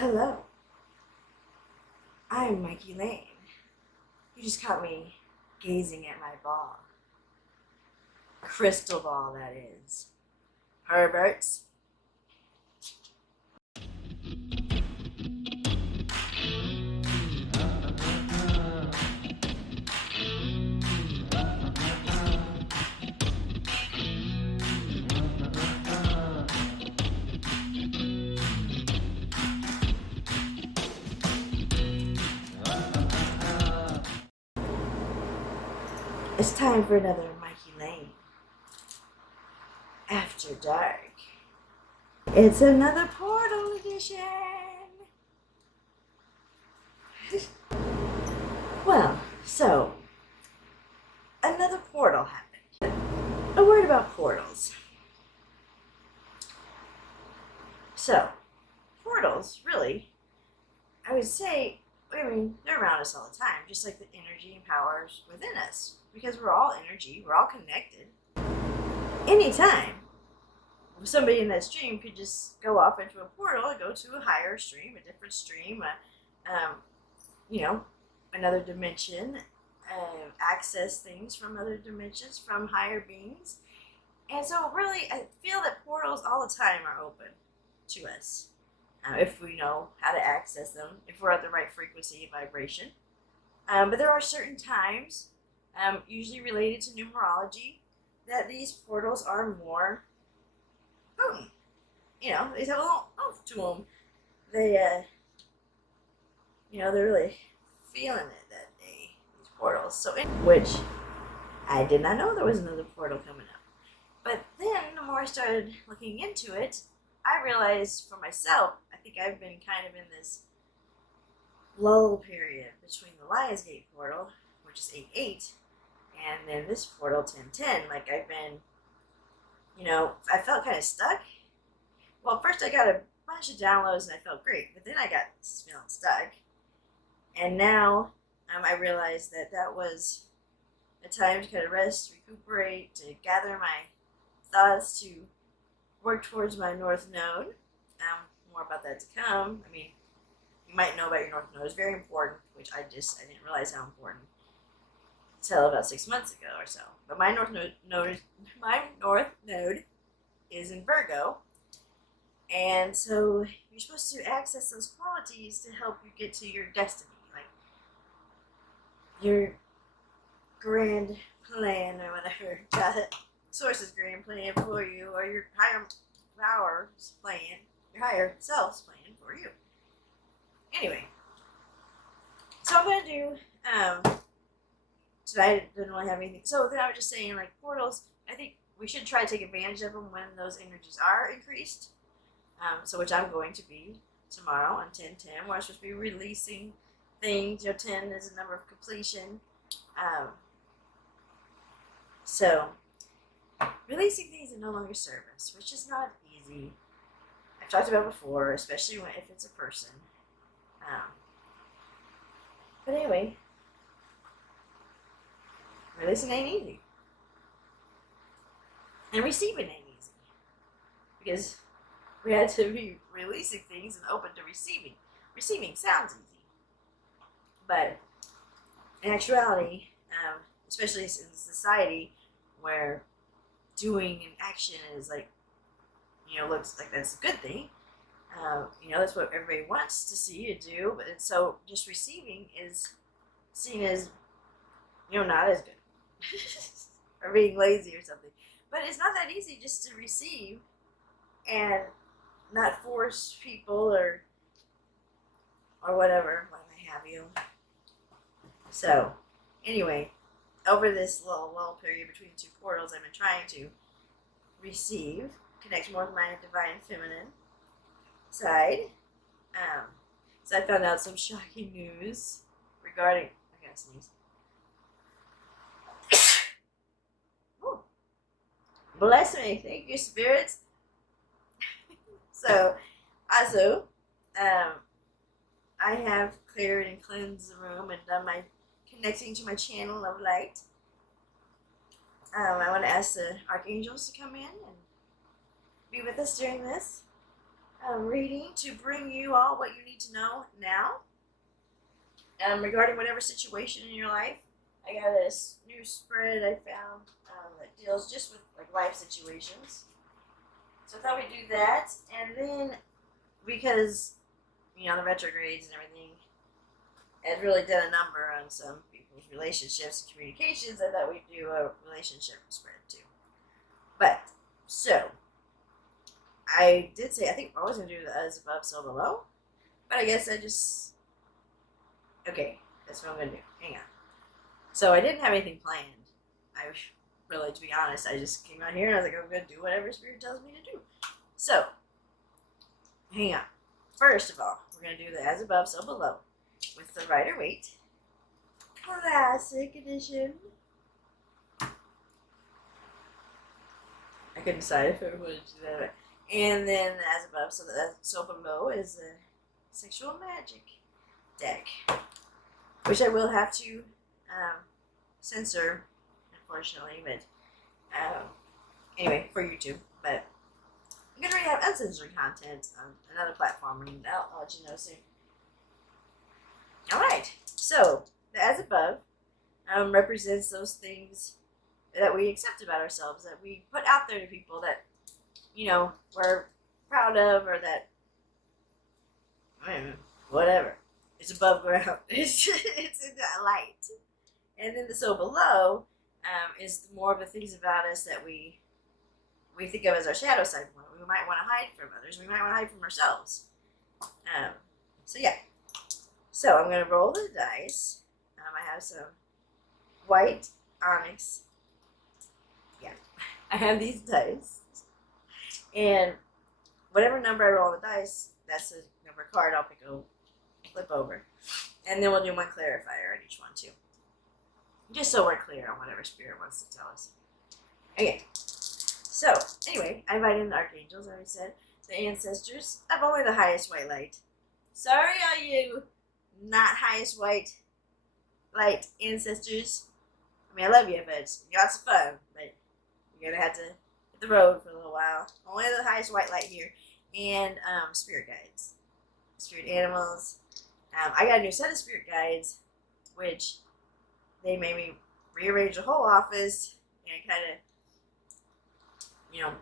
Hello, I'm Mikey Lane. You just caught me gazing at my ball. Crystal ball, that is. Perverts. It's time for another Mikey Lane. After dark. It's another Portal edition. Well, so another portal happened. A word about portals. So, portals, really, I would say, they're around us all the time, just like the energy and powers within us. Because we're all energy, we're all connected. Anytime, somebody in that stream could just go off into a portal and go to a higher stream, a different stream, another dimension, access things from other dimensions, from higher beings. And so really, I feel that portals all the time are open to us. If we know how to access them, if we're at the right frequency and vibration. But there are certain times, usually related to numerology, that these portals are more potent. They have a little oomph to them. They're really feeling it that day, these portals. Which I did not know there was another portal coming up. But then, the more I started looking into it, I realized for myself, I think I've been kind of in this lull period between the Lionsgate portal, which is 8/8, and then this portal 10/10. Like I've been, I felt kind of stuck. Well, first I got a bunch of downloads and I felt great, but then I got feeling stuck. And now I realized that was a time to kind of rest, recuperate, to gather my thoughts, to work towards my North Node. More about that to come. You might know about your North Node. It's very important, which I didn't realize how important until about 6 months ago or so. But my North Node is in Virgo, and so you're supposed to access those qualities to help you get to your destiny, like your grand plan or whatever. Source's grand plan for you, or your higher power's plan, your higher self's plan for you. Anyway, so I'm going to do, tonight I didn't really have anything, so then I was just saying, like, portals, I think we should try to take advantage of them when those energies are increased, which I'm going to be tomorrow on 10/10, where I'm supposed to be releasing things. 10 is a number of completion, so releasing things that no longer serve us, which is not easy. I've talked about before, especially if it's a person. But anyway, releasing ain't easy. And receiving ain't easy. Because we had to be releasing things and open to receiving. Receiving sounds easy. But in actuality, especially in society where doing an action is looks like that's a good thing. That's what everybody wants to see you do. But so just receiving is seen as, not as good. Or being lazy or something. But it's not that easy just to receive and not force people or whatever, what may have you. So, anyway, over this little lull period between two portals, I've been trying to receive, connect more with my divine feminine side. So I found out some shocking news regarding, I gotta sneeze. Bless me, thank you, spirits. So, also, I have cleared and cleansed the room and done my connecting to my channel of light. I want to ask the archangels to come in and be with us during this. reading to bring you all what you need to know now regarding whatever situation in your life. I got this new spread I found that deals just with like life situations. So I thought we'd do that, and then because the retrogrades and everything had really done a number on some people's relationships and communications, I thought we'd do a relationship spread too. But so I did say I think I was gonna do the as above, so below, but I guess okay. That's what I'm gonna do. Hang on. So I didn't have anything planned. To be honest, I just came out here and I was like, I'm gonna do whatever Spirit tells me to do. So, hang on. First of all, we're gonna do the as above, so below with the Rider Waite Classic Edition. I couldn't decide if I wanted to do that. And then as above, so below is the Sexual Magic deck, which I will have to censor, unfortunately, but anyway, for YouTube. But I'm going to have uncensored content on another platform, and I'll let you know soon. Alright, so the as above represents those things that we accept about ourselves, that we put out there to people that, we're proud of, or that, I don't know, whatever. It's above ground. It's in that light. And then the so below is more of the things about us that we think of as our shadow side. We might want to hide from others. We might want to hide from ourselves. So yeah. So I'm going to roll the dice. I have some white onyx. Yeah. I have these dice. And whatever number I roll the dice, that's the number card I'll flip over. And then we'll do one clarifier on each one too. Just so we're clear on whatever Spirit wants to tell us. Okay. So, anyway, I invite in the archangels, I already said, the ancestors of only the highest white light. Sorry, all you not highest white light ancestors. I mean, I love you, but it's lots of fun. But you're going to have to hit the road for a little while. Only the highest white light here. And spirit guides. Spirit animals. I got a new set of spirit guides, which they made me rearrange the whole office and kind of,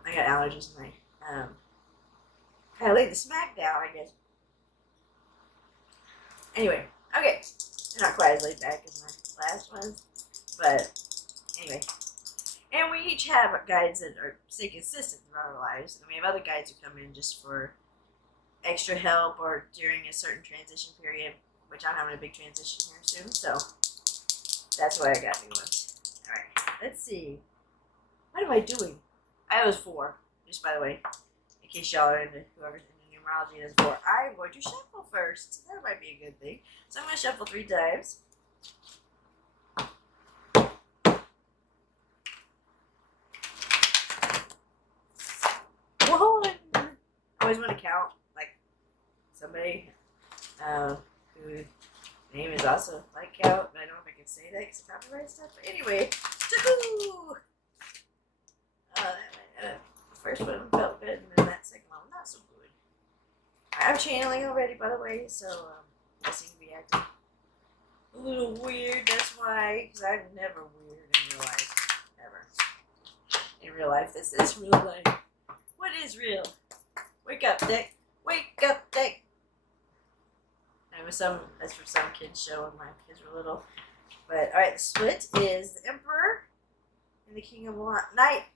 I got allergies and I kind of laid the smack down, I guess. Anyway, okay. They're not quite as laid back as my last ones, but anyway. And we each have guides that stay consistent throughout our lives, and we have other guides who come in just for extra help or during a certain transition period, which I'm having a big transition here soon, so that's why I got new ones. Alright, let's see. What am I doing? I was 4, just by the way, in case y'all are into whoever's into numerology and is 4. I'm going to shuffle first. That might be a good thing. So I'm going to shuffle 3 times. One. I always want to count, like, somebody whose name is also like count, but I don't know if I can say that because of copyright stuff. But anyway, two. The first one felt good, and then that second one not so good. I'm channeling already, by the way, so I seem to be acting a little weird. That's why, because I'm never weird in real life, ever. In real life, this is real life. What is real? Wake up, Dick. Wake up, Dick. That's from some kids' show when my kids were little. But alright, the split is the Emperor and the King of Wands. Knight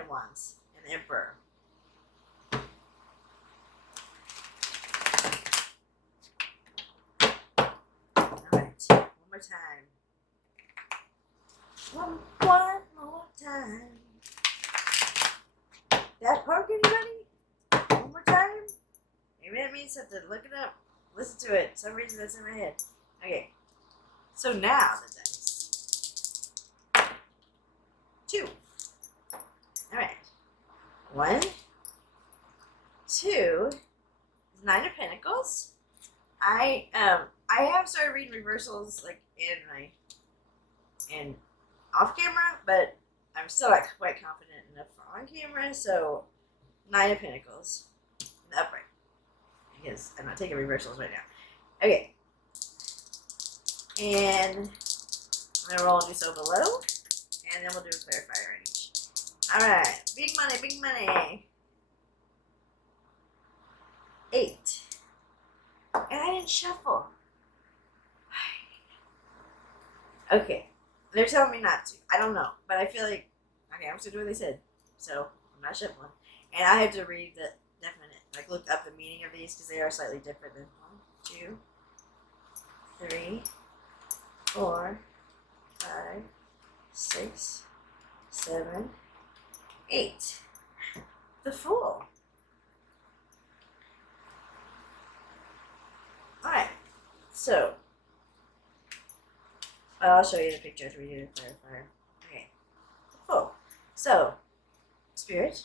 of Wands and the Emperor. Alright, one more time. One more time. That part, anybody? One more time? Maybe that means something. Look it up. Listen to it. For some reason that's in my head. Okay. So now the dice. 2. Alright. 1, 2. 9 of Pentacles. I have started reading reversals like in off camera, but I'm still not quite confident enough on camera, so 9 of Pentacles. the upright. Because I'm not taking reversals right now. Okay. And I'm going to roll and do so below. And then we'll do a clarifier in each. Alright. Big money, big money. 8. And I didn't shuffle. Okay. They're telling me not to. I don't know. But I feel like, okay, I'm just going to do what they said. So, I'm not shuffling. And I have to read the definite, like look up the meaning of these because they are slightly different than 1, 2, 3, 4, 5, 6, 7, 8. The Fool. Alright. So, I'll show you the picture after we do the clarifier. Okay. The Fool. So, Spirit,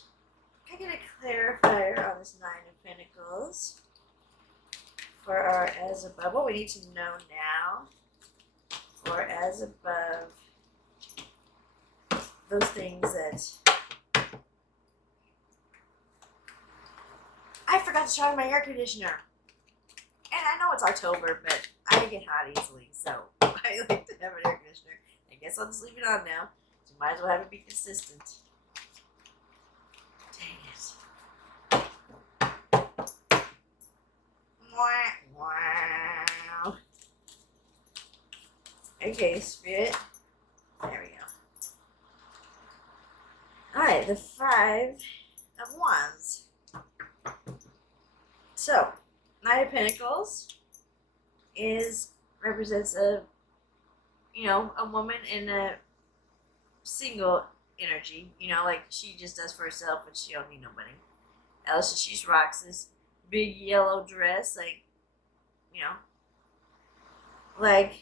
can I get a clarifier on this 9 of Pentacles for our as above? What we need to know now for as above, those things that I forgot to charge my air conditioner. And I know it's October, but I get hot easily, so I like to have an air conditioner. I guess I'll just leave it on now. So might as well have it be consistent. Dang it. Wow. Okay, Spirit. There we go. Alright, the 5 of Wands. So, 9 of Pentacles represents a woman in a single energy, like she just does for herself and she don't need nobody else. She rocks this big yellow dress, like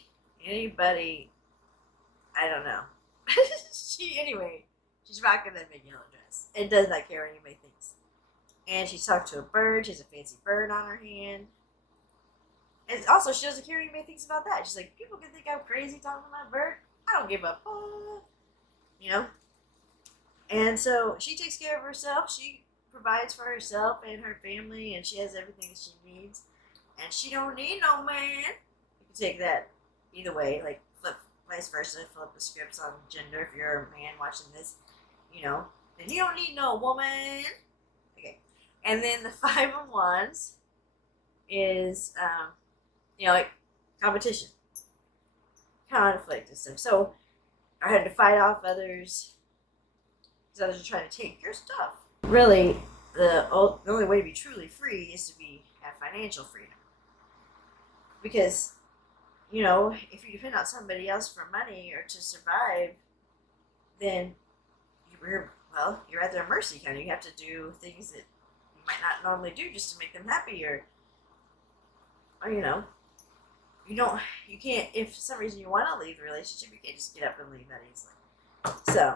anybody, I don't know. She's rocking that big yellow dress and does not care what anybody thinks. And she's talking to a bird. She has a fancy bird on her hand. And also, she doesn't care what anybody thinks about that. She's like, people can think I'm crazy talking to my bird. I don't give a fuck. And so, she takes care of herself. She provides for herself and her family. And she has everything she needs. And she don't need no man. You can take that either way. Like, flip, vice versa. Flip the scripts on gender if you're a man watching this. And you don't need no woman. Okay. And then the 5 of Wands is, like competition, conflict and stuff. So I had to fight off others because others are trying to take your stuff. Really, the only way to be truly free is to have financial freedom. Because, if you depend on somebody else for money or to survive, then you're at their mercy. Kind of, you have to do things that you might not normally do just to make them happy, or you can't, if for some reason you want to leave the relationship, you can't just get up and leave that easily. So,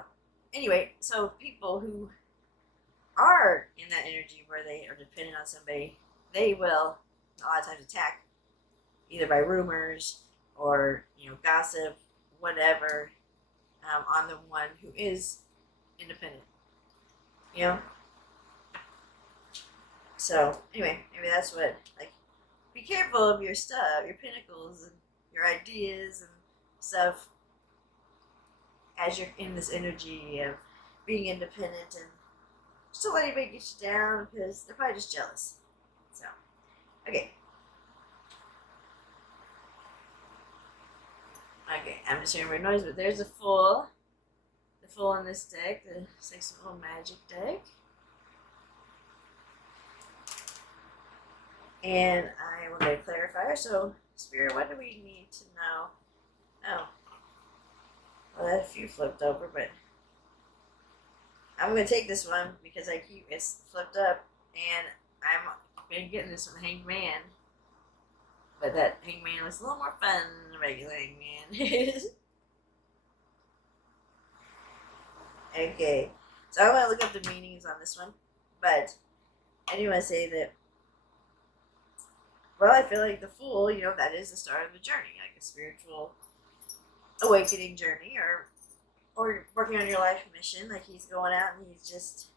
anyway, so people who are in that energy where they are dependent on somebody, they will a lot of times attack either by rumors or, gossip, whatever, on the one who is independent. So, anyway, maybe that's what, be careful of your stuff, your pinnacles and your ideas and stuff as you're in this energy of being independent, and just don't let anybody get you down because they're probably just jealous. So, okay. Okay, I'm just hearing weird noise, but there's the Fool. The Fool in this deck, the 6 of Magic deck. And I will get a clarifier. So, Spirit, what do we need to know? Oh. Well, that few flipped over, but I'm going to take this one because it's flipped up, and I've been getting this from Hangman. But that Hangman was a little more fun than the regular Hangman. Okay. So I'm going to look up the meanings on this one. But I do want to say that, well, I feel like the Fool, that is the start of a journey, like a spiritual awakening journey, or working on your life mission. Like, he's going out and he's just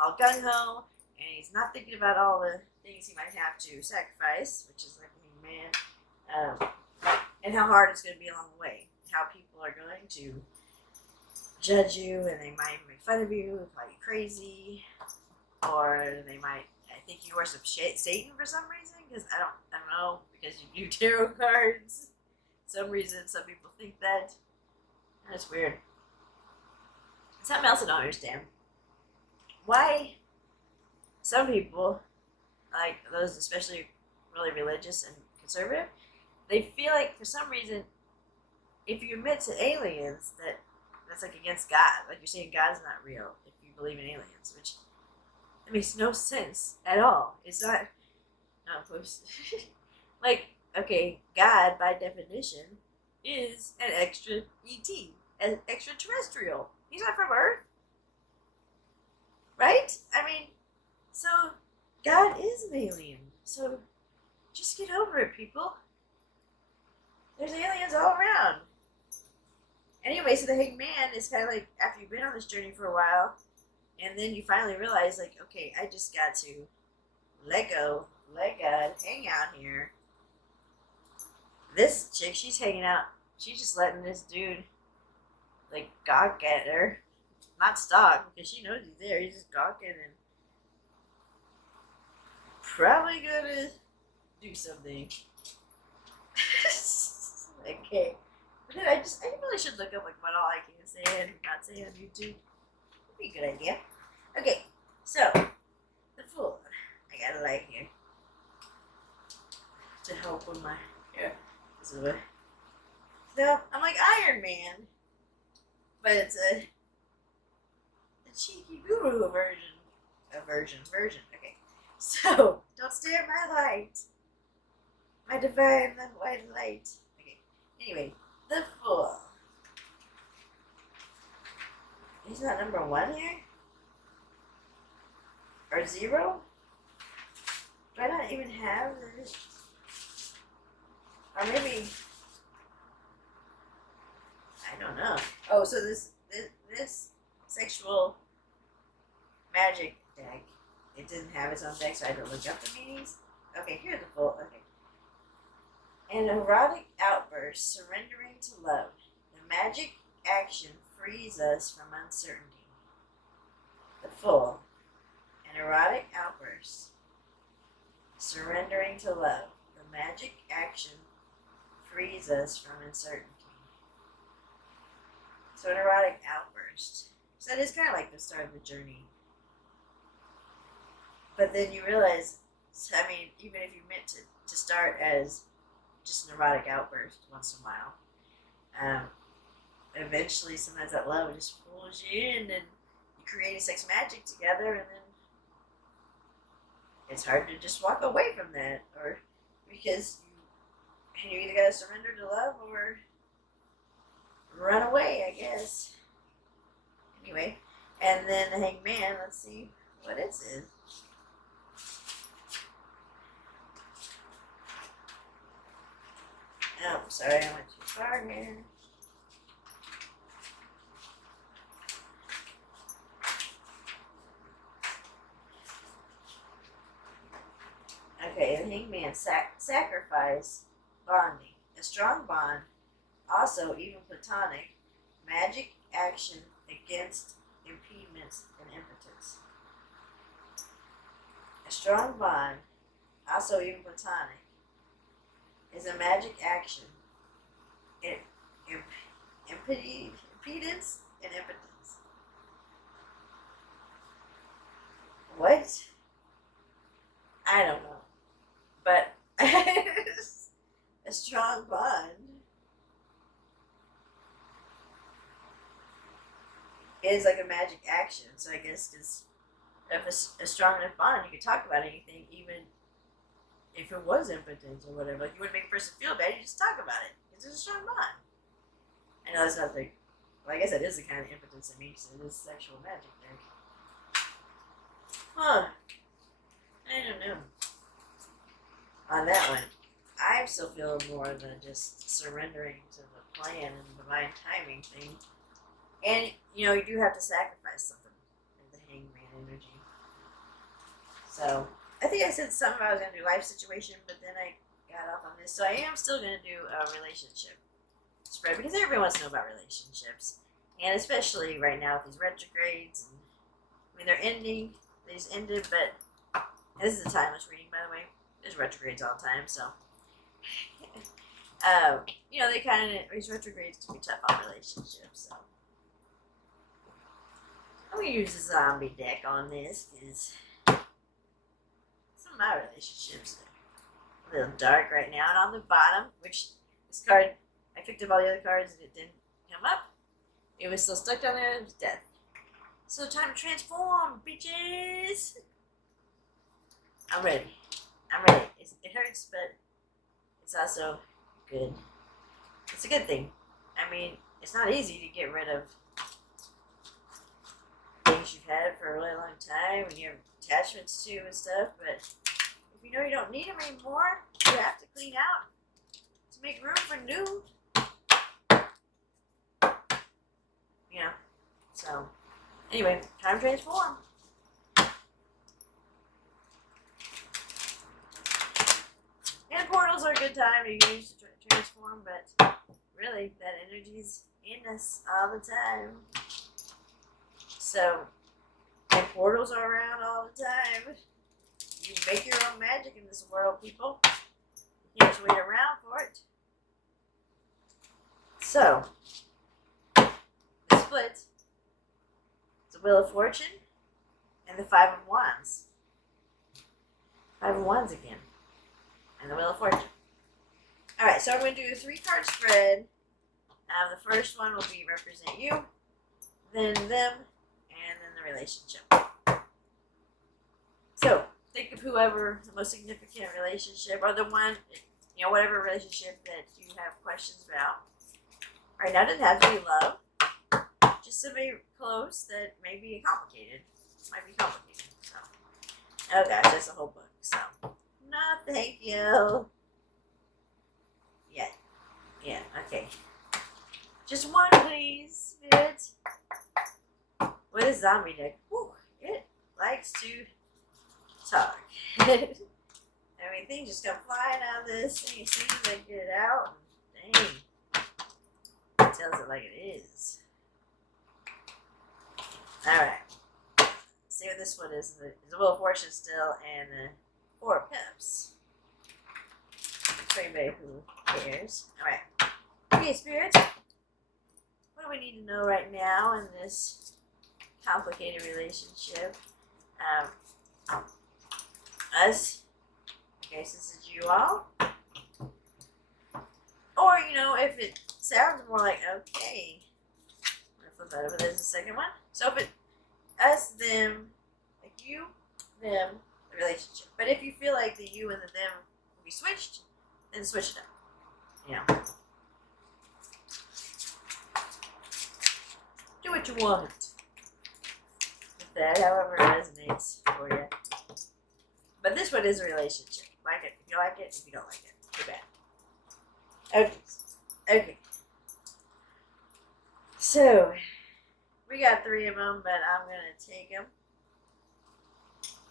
all gung-ho, and he's not thinking about all the things he might have to sacrifice, which is like a man, and how hard it's going to be along the way. How people are going to judge you, and they might make fun of you, call you crazy, or they might think you worship Satan for some reason. Because I don't know, because you do tarot cards. Some reason, some people think that. That's weird. Something else I don't understand. Why some people, like those especially really religious and conservative, they feel like for some reason, if you admit to aliens, that's like against God. Like you're saying God's not real if you believe in aliens, which that makes no sense at all. It's not. Oh, whoops. Like, okay, God by definition is an extra ET, an extraterrestrial. He's not from Earth, right? I mean, so God is an alien. So just get over it, people. There's aliens all around. Anyway, so the Hanged Man is kind of like after you've been on this journey for a while, and then you finally realize, like, okay, I just got to let go, let God hang out here. This chick, she's hanging out. She's just letting this dude, like, gawk at her. Not stalk, because she knows he's there. He's just gawking and probably gonna do something. Okay. But then I really should look up, like, what all I can say and not say on YouTube. Would be a good idea. Okay, so, the Fool. I got a light here to help with my hair. So I'm like Iron Man, but it's a cheeky guru version. Okay, so don't stare at my light, my divine white light. Okay, anyway, the Fool. He's not number 1 here, or 0. Do I not even have this? Or maybe, I don't know. Oh, so this sexual magic deck, it didn't have its own deck, so I had to look up the meanings. Okay, here's the Fool. Okay. An erotic outburst, surrendering to love. The magic action frees us from uncertainty. The Fool. An erotic outburst, surrendering to love. The magic action frees us from uncertainty. So an erotic outburst. So that is kind of like the start of the journey. But then you realize, I mean, even if you meant to start as just an erotic outburst once in a while, eventually sometimes that love just pulls you in and you create a sex magic together, and then it's hard to just walk away from that, or because you either gotta surrender to love or run away, I guess. Anyway, and then the Hanged Man, let's see what it is. Oh, sorry, I went too far here. Okay, the Hanged Man, sacrifice, bonding. A strong bond, also even platonic, magic action against impediments and impotence. A strong bond, also even platonic, is a magic action, impedance and impotence. What? I don't know. But a strong bond is like a magic action. So I guess because if a strong enough bond, you could talk about anything, even if it was impotent or whatever. Like, you wouldn't make a person feel bad, you just talk about it. Because it's a strong bond. I know that's not the, well, I guess that is the kind of impotence it means. It is sexual magic there. Huh. I don't know. On that one, I'm still feeling more than just surrendering to the plan and divine timing thing. And, you know, you do have to sacrifice something in the Hanged Man energy. So I think I said something about I was gonna do life situation, but then I got off on this. So I am still gonna do a relationship spread because everyone wants to know about relationships, and especially right now with these retrogrades. And, I mean, they're ending. They just ended, but this is a timeless reading, by the way. There's retrogrades all the time, so you know, they kind of these retrogrades can be tough on relationships. So I'm gonna use the zombie deck on this because some of my relationships are a little dark right now. And on the bottom, which this card, I picked up all the other cards and it didn't come up. It was still stuck down there. It was death. So time to transform, bitches. I'm ready. I'm ready. It hurts, but it's also good. It's a good thing. I mean, it's not easy to get rid of things you've had for a really long time and you have attachments to and stuff, but if you know you don't need them anymore, you have to clean out to make room for new. You know, so anyway, time to transform. And portals are a good time to use to transform, but really, that energy's in us all the time. So, and portals are around all the time. You make your own magic in this world, people. You can't just wait around for it. So, the split. The Wheel of Fortune and the Five of Wands. Five of Wands again. And the Wheel of Fortune. Alright, so I'm going to do a 3-card spread. The first one will be represent you, then them, and then the relationship. So, think of whoever the most significant relationship, or the one, you know, whatever relationship that you have questions about. Right now, it doesn't have to be love. Just somebody close that may be complicated. Might be complicated. So, oh gosh, that's a whole book. So, no, thank you. Yeah, okay. Just one, please. It. With a zombie deck. Whew, it likes to talk. I mean, things just come flying out of this thing as soon as I get it out. Dang. It tells it like it is. Alright. See what this one is. The Wheel of Fortune still, and the Four of Cups. For anybody who cares. Alright. Okay, Spirit. What do we need to know right now in this complicated relationship? Us. Okay, so this is you all. Or, you know, if it sounds more like, okay. I'm going to flip that over. There's the second one. So if it, us, them, like you, them, the relationship. But if you feel like the you and the them will be switched, then switch it up. You know. Do what you want with that, however it resonates for you. But this one is a relationship. Like it if you like it, if you don't like it, too bad. Okay. So, we got 3 of them, but I'm going to take them.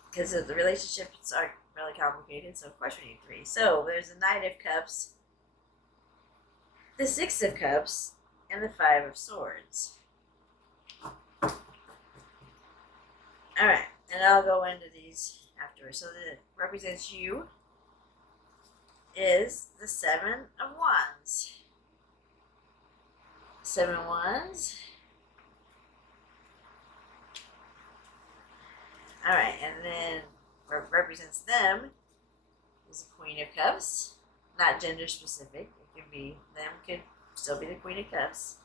Because the relationships are really complicated, so of course we need 3. So, there's the Knight of Cups, the 6 of Cups, and the 5 of Swords. Alright, and I'll go into these afterwards. So that represents you is the 7 of Wands. 7 of Wands. Alright, and then what represents them is the Queen of Cups. Not gender specific. It could be, them could still be the Queen of Cups.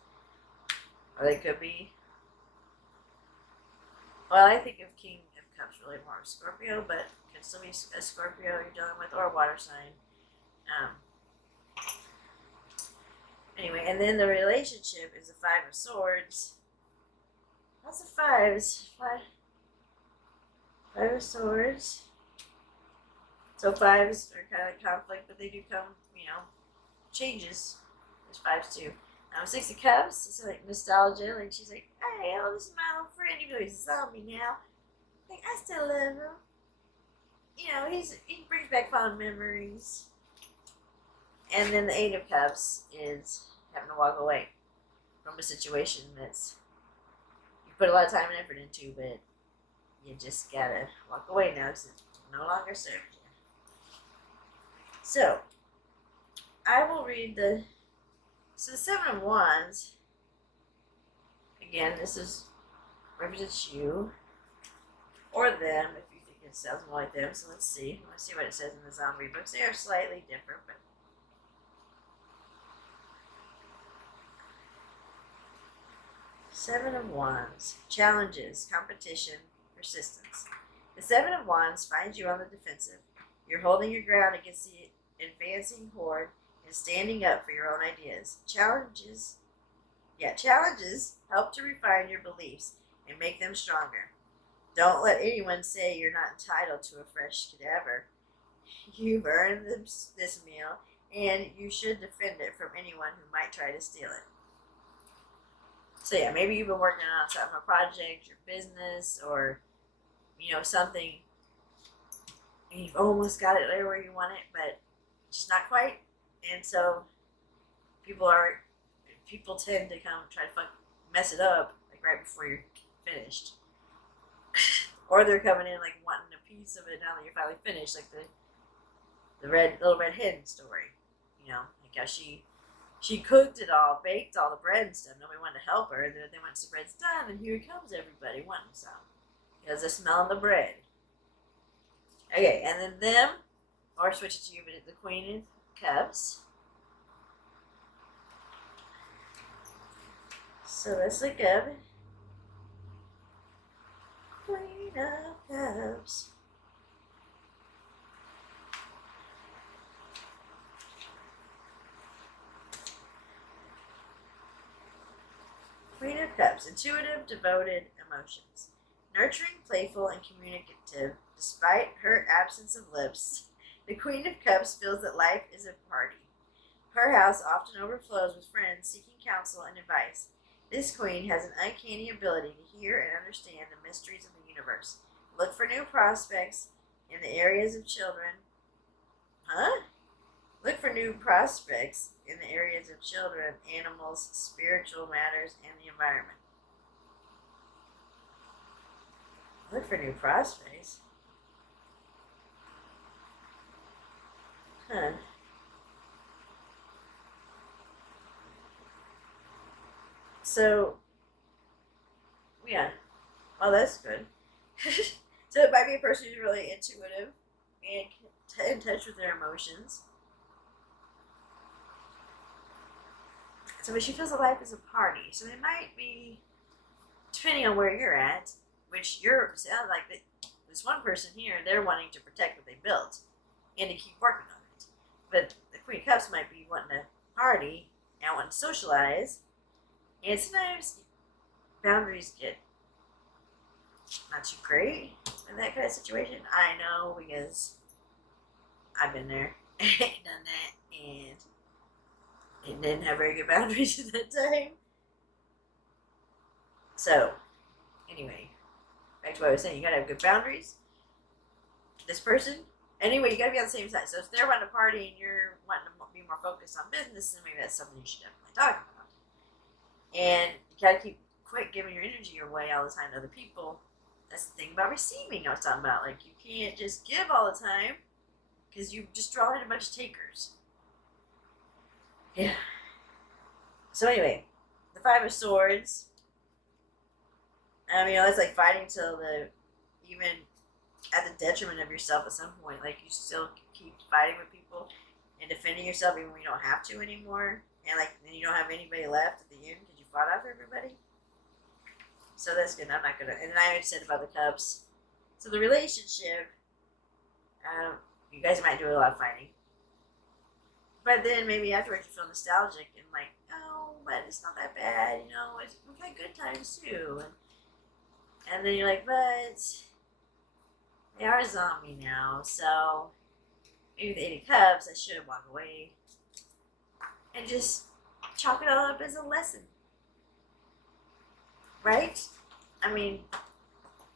Or they could be, well, I think of King of Cups really more of Scorpio, but it can still be a Scorpio you're dealing with, or a water sign. Anyway, and then the relationship is the 5 of Swords. Lots of 5s. 5 of Swords. So 5s are kind of conflict, but they do come, you know, changes. There's 5s too. 6 of Cups, it's like nostalgia. Like she's like, hey, oh, this is my old friend. Even though he's a zombie now. Like, I still love him. he brings back fond memories. And then the Eight of Cups is having to walk away from a situation that's you put a lot of time and effort into, but you just gotta walk away now because it no longer serves you. So, I will read the Seven of Wands. Again, this represents you or them if you think it sounds more like them. So let's see. Let's see what it says in the zombie books. They are slightly different, but Seven of Wands, challenges, competition, persistence. The Seven of Wands finds you on the defensive. You're holding your ground against the advancing horde and standing up for your own ideas. Challenges help to refine your beliefs and make them stronger. Don't let anyone say you're not entitled to a fresh cadaver. You've earned this meal, and you should defend it from anyone who might try to steal it. So yeah, maybe you've been working on a project, your business, or something, and you've almost got it there where you want it, but just not quite. And so people tend to come try to mess it up like right before you're finished, or they're coming in like wanting a piece of it now that you're finally finished, like the little red hen story. Like how she cooked it all, baked all the bread and stuff. Nobody wanted to help her. And then once the bread's done, and here comes everybody wanting some. Because they're smelling the bread. Okay, and then them, or switch it to you, but it's the Queen of Cups. So let's look up. Queen of Cups. Queen of Cups, intuitive, devoted emotions. Nurturing, playful, and communicative, despite her absence of lips, the Queen of Cups feels that life is a party. Her house often overflows with friends seeking counsel and advice. This queen has an uncanny ability to hear and understand the mysteries of the universe. Look for new prospects in the areas of children. Look for new prospects in the areas of children, animals, spiritual matters, and the environment. Look for new prospects. So, yeah. Oh, that's good. So it might be a person who's really intuitive and in touch with their emotions. So she feels that life is a party. So it might be, depending on where you're at, which sounds like this one person here, they're wanting to protect what they built and to keep working on it. But the Queen of Cups might be wanting to party and wanting to socialize. And sometimes boundaries get not too great in that kind of situation. I know because I've been there and done that, and it didn't have very good boundaries at that time. So, anyway, back to what I was saying, you gotta have good boundaries. This person, anyway, you gotta be on the same side. So if they're wanting to party and you're wanting to be more focused on business, then maybe that's something you should definitely talk about. And you gotta quit giving your energy away all the time to other people. That's the thing about receiving I was talking about. Like, you can't just give all the time because you just draw in a bunch of takers. Yeah. So anyway, the Five of Swords. It's like fighting till even at the detriment of yourself at some point. Like, you still keep fighting with people and defending yourself even when you don't have to anymore. And then you don't have anybody left at the end because you fought off everybody. So that's good. I'm not gonna. And then I already said about the cups. So the relationship, you guys might do a lot of fighting. But then maybe afterwards you feel nostalgic and like, oh, but it's not that bad, we've had good times too. And then you're like, but they are a zombie now, so maybe the Eight of Cups, I should walk away and just chalk it all up as a lesson. Right?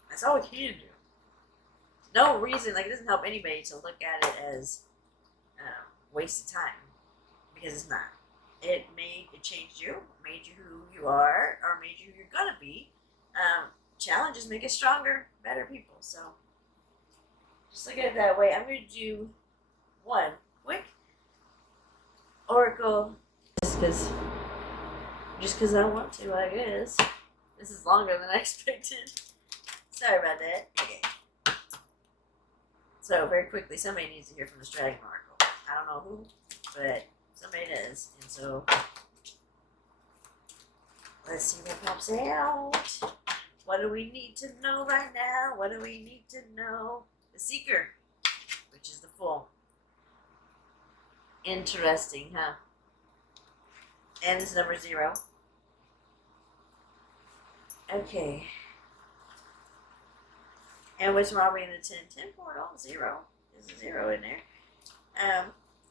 That's all we can do. no reason, like, it doesn't help anybody to look at it as wasted time, because it's not. It changed you, made you who you are, or made you who you're gonna be. Challenges make us stronger, better people. So just look at it that way. I'm going to do one quick oracle, just because I want to, I guess. This is longer than I expected. Sorry about that. Okay. So very quickly, somebody needs to hear from this dragon oracle. I don't know who, but somebody does. And so let's see what pops out. What do we need to know right now? What do we need to know? The Seeker, which is the Fool. Interesting, huh? And this number 0. Okay. And what's wrong with the 10 portal? 0. There's a 0 in there.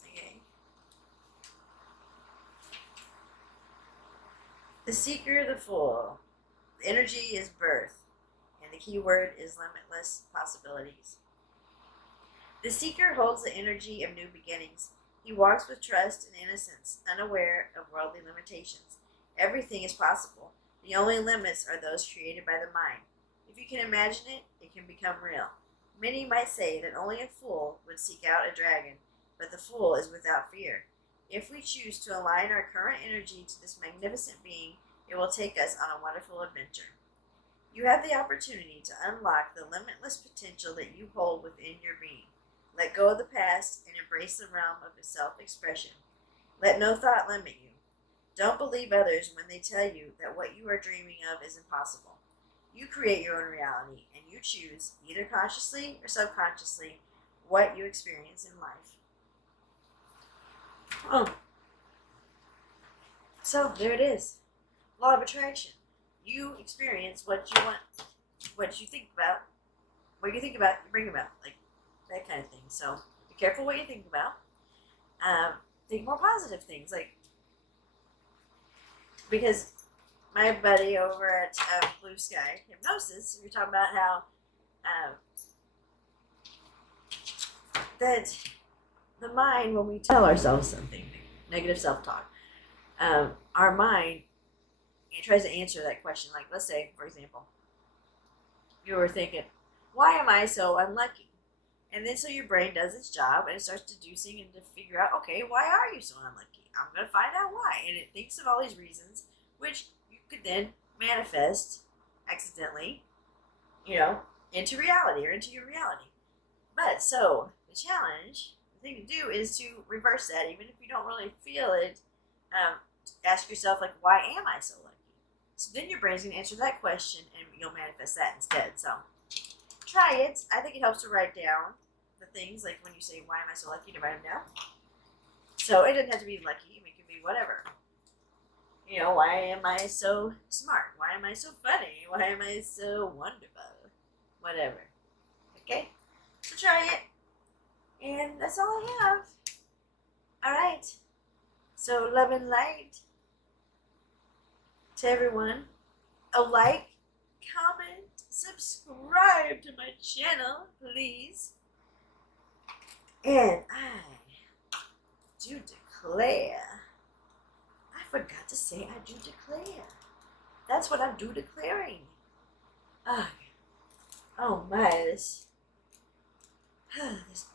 Okay. The Seeker, the Fool. The energy is birth, and the key word is limitless possibilities. The Seeker holds the energy of new beginnings. He walks with trust and innocence, unaware of worldly limitations. Everything is possible. The only limits are those created by the mind. If you can imagine it, it can become real. Many might say that only a fool would seek out a dragon, but the fool is without fear. If we choose to align our current energy to this magnificent being, it will take us on a wonderful adventure. You have the opportunity to unlock the limitless potential that you hold within your being. Let go of the past and embrace the realm of self-expression. Let no thought limit you. Don't believe others when they tell you that what you are dreaming of is impossible. You create your own reality, and you choose, either consciously or subconsciously, what you experience in life. Oh. So, there it is. Law of attraction. You experience what you want, what you think about, what you think about, you bring about, like that kind of thing. So be careful what you think about. Think more positive things, like, because my buddy over at Blue Sky Hypnosis, we were talking about how that the mind, when we tell ourselves something, negative self-talk, our mind, it tries to answer that question. Like, let's say, for example, you were thinking, why am I so unlucky? And then so your brain does its job and it starts deducing and to figure out, okay, why are you so unlucky? I'm going to find out why. And it thinks of all these reasons, which you could then manifest accidentally, into reality or into your reality. But so the challenge, the thing to do is to reverse that, even if you don't really feel it. Ask yourself, like, why am I so lucky? So then your brain's going to answer that question and you'll manifest that instead. So try it. I think it helps to write down the things, like when you say, why am I so lucky, to write them down. So it doesn't have to be lucky. I mean, it can be whatever. Why am I so smart? Why am I so funny? Why am I so wonderful? Whatever. Okay? So try it. And that's all I have. All right. So love and light to everyone. A like, comment, subscribe to my channel, please. And I do declare. I forgot to say I do declare. That's what I do declaring. Oh my, this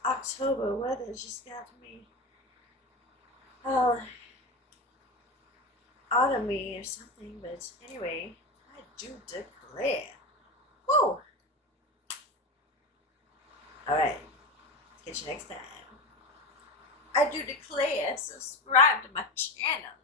October weather just got me autumny or something, but anyway, I do declare. Woo! Alright, catch you next time. I do declare, subscribe to my channel.